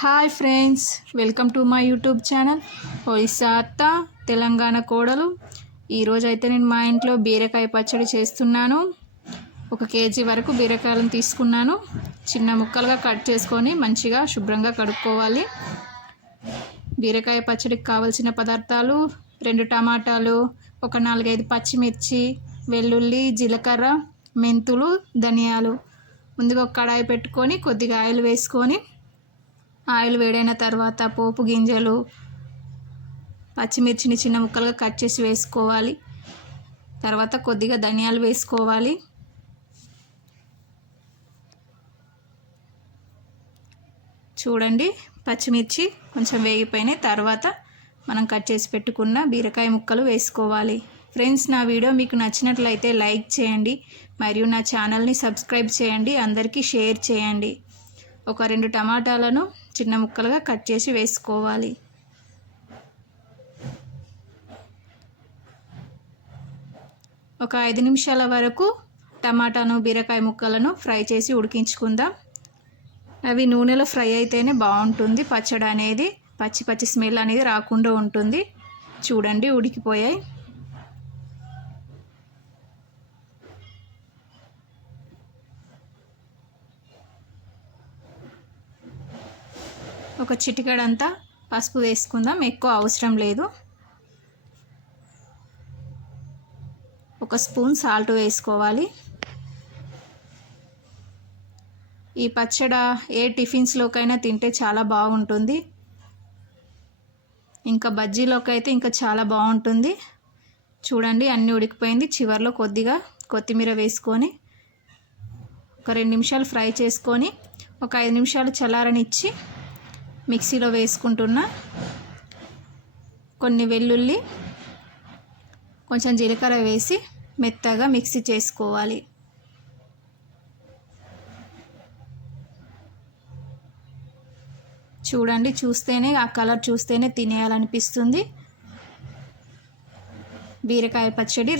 Hi friends, welcome to my YouTube channel Odisha అత్త తెలంగాణ కోడలు. ఈరోజు అయితే నేను మా ఇంట్లో బీరకాయ పచ్చడి చేస్తున్నాను. 1 కేజీ వరకు బీరకాయలను తీసుకున్నాను. చిన్న ముక్కలుగా కట్ చేసుకొని మంచిగా శుభ్రంగా కడుక్కోవాలి. బీరకాయ పచ్చడికి కావాల్సిన పదార్థాలు: 2 టమాటాలు, ఒక 4-5 పచ్చిమిర్చి, వెల్లుల్లి, జీలకర్ర, మెంతులు, ధనియాలు. ముందుగా ఒక కడాయి పెట్టుకొని కొద్దిగా ఆయిల్ వేసుకొని, ఆయిల్ వేడైన తర్వాత పోపు గింజలు, పచ్చిమిర్చిని చిన్న ముక్కలుగా కట్ చేసి వేసుకోవాలి. తర్వాత కొద్దిగా ధనియాలు వేసుకోవాలి. చూడండి, పచ్చిమిర్చి కొంచెం వేగిపోయినాయి. తర్వాత మనం కట్ చేసి పెట్టుకున్న బీరకాయ ముక్కలు వేసుకోవాలి. ఫ్రెండ్స్, నా వీడియో మీకు నచ్చినట్లయితే లైక్ చేయండి మరియు నా ఛానల్ని సబ్స్క్రైబ్ చేయండి. అందరికీ షేర్ చేయండి. ఒక 2 టమాటాలను చిన్న ముక్కలుగా కట్ చేసి వేసుకోవాలి. ఒక 5 నిమిషాల వరకు టమాటాను బీరకాయ ముక్కలను ఫ్రై చేసి ఉడికించుకుందాం. అవి నూనెలో ఫ్రై అయితేనే బాగుంటుంది. పచ్చడి అనేది పచ్చి స్మెల్ అనేది రాకుండా ఉంటుంది. చూడండి, ఉడికిపోయాయి. ఒక చిటికెడంతా పసుపు వేసుకుందాం, ఎక్కువ అవసరం లేదు. 1 స్పూన్ సాల్ట్ వేసుకోవాలి. ఈ పచ్చడి ఏ టిఫిన్స్లోకైనా తింటే చాలా బాగుంటుంది. ఇంకా బజ్జీలోకి అయితే ఇంకా చాలా బాగుంటుంది. చూడండి, అన్నీ ఉడికిపోయింది. చివరిలో కొద్దిగా కొత్తిమీర వేసుకొని ఒక 2 నిమిషాలు ఫ్రై చేసుకొని ఒక 5 నిమిషాలు చల్లారనిచ్చి మిక్సీలో వేసుకుంటున్నా. కొన్ని వెల్లుల్లి, కొంచెం జీలకర్ర వేసి మెత్తగా మిక్సీ చేసుకోవాలి. చూడండి, చూస్తేనే ఆ కలర్ చూస్తేనే తినేయాలనిపిస్తుంది. బీరకాయ పచ్చడి